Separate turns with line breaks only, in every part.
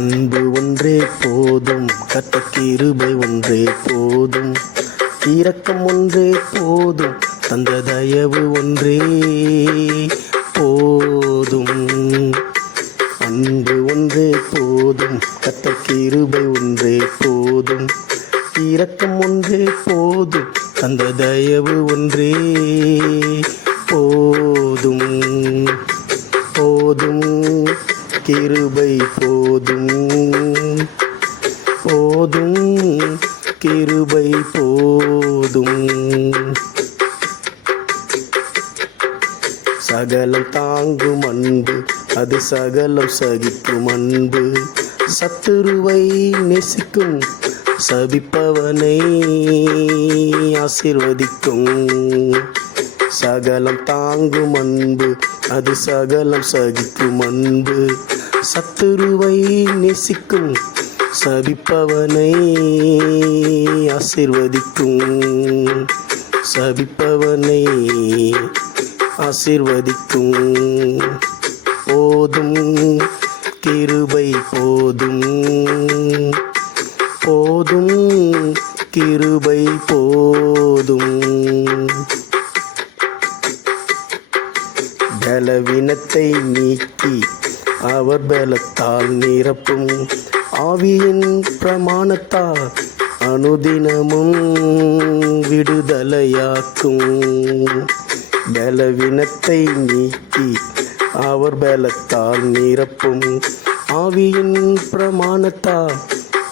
அன்பு ஒன்றே போதும் கத்த கிருபை ஒன்றே போதும் இரக்கம் ஒன்றே போதும் தந்த தயவு ஒன்றே போதும். அன்பு ஒன்றே போதும் கத்த கிருபை ஒன்றே போதும் இரக்கம் ஒன்றே போதும் தந்த தயவு ஒன்றே போ கிருபை போதும். போதும். கிருபை போதும். சகலம் தாங்கும் அன்பு அது சகலம் சகிக்கும் அன்பு. சத்துருவை நெசிக்கும் சபிப்பவனை ஆசிர்வதிக்கும். சகலம் தாங்கும் அன்பு அது சகலம் சகிக்கும் அன்பு. சத்துருவை நேசிக்கும் சபிப்பவனை ஆசிர்வதிக்கும். சபிப்பவனை ஆசிர்வதிக்கும். போதும் கிருபை போதும். போதும் கிருபை போதும். பலவீனத்தை நீக்கி அவர் பலத்தால் நிரப்பும். ஆவியின் பிரமாணத்தால் அனுதினமும் விடுதலையாக்கும். பலவீனத்தை நீக்கி அவர் பலத்தால் நிரப்பும். ஆவியின் பிரமாணத்தால்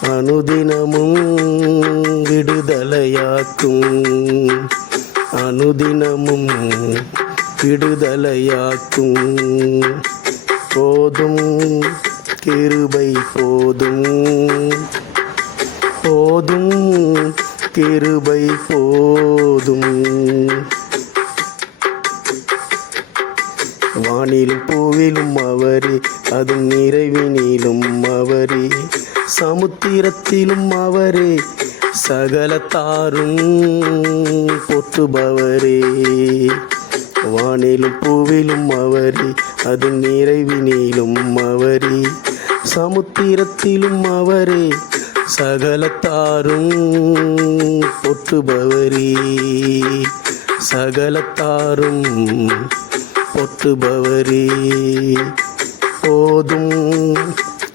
அனுதினமும் விடுதலையாக்கும். அனுதினமும் விடுதலையாக்கும். போதும் கிருபை போதும். போதும் கிருபை போதும். வானிலும் பூவிலும் அவரே அதும் நிறைவினிலும் அவரே. சமுத்திரத்திலும் அவரே சகலத்தாரும் போற்றுபவரே. வானிலும் பூவிலும் அவரே அது சமுத்திரத்திலும் அவரே சகலத்தாரும் போற்றுபவரே சகலத்தாரும் போற்றுபவரே போதும்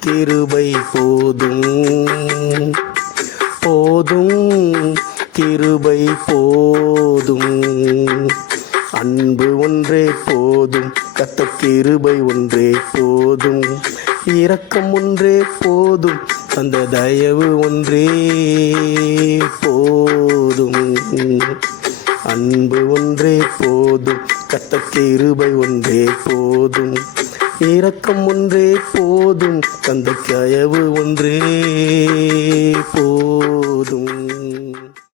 கிருபை போதும். போதும் கிருபை போதும். அன்பு ஒன்றே போதும் கத்த கிருபை ஒன்றே போதும் இரக்கம் ஒன்றே போதும் அந்த தயவு ஒன்றே போதும். அன்பு ஒன்றே போதும் கத்த கிருபை ஒன்றே போதும் இரக்கம் ஒன்றே போதும் அந்த கயவு ஒன்றே போதும்.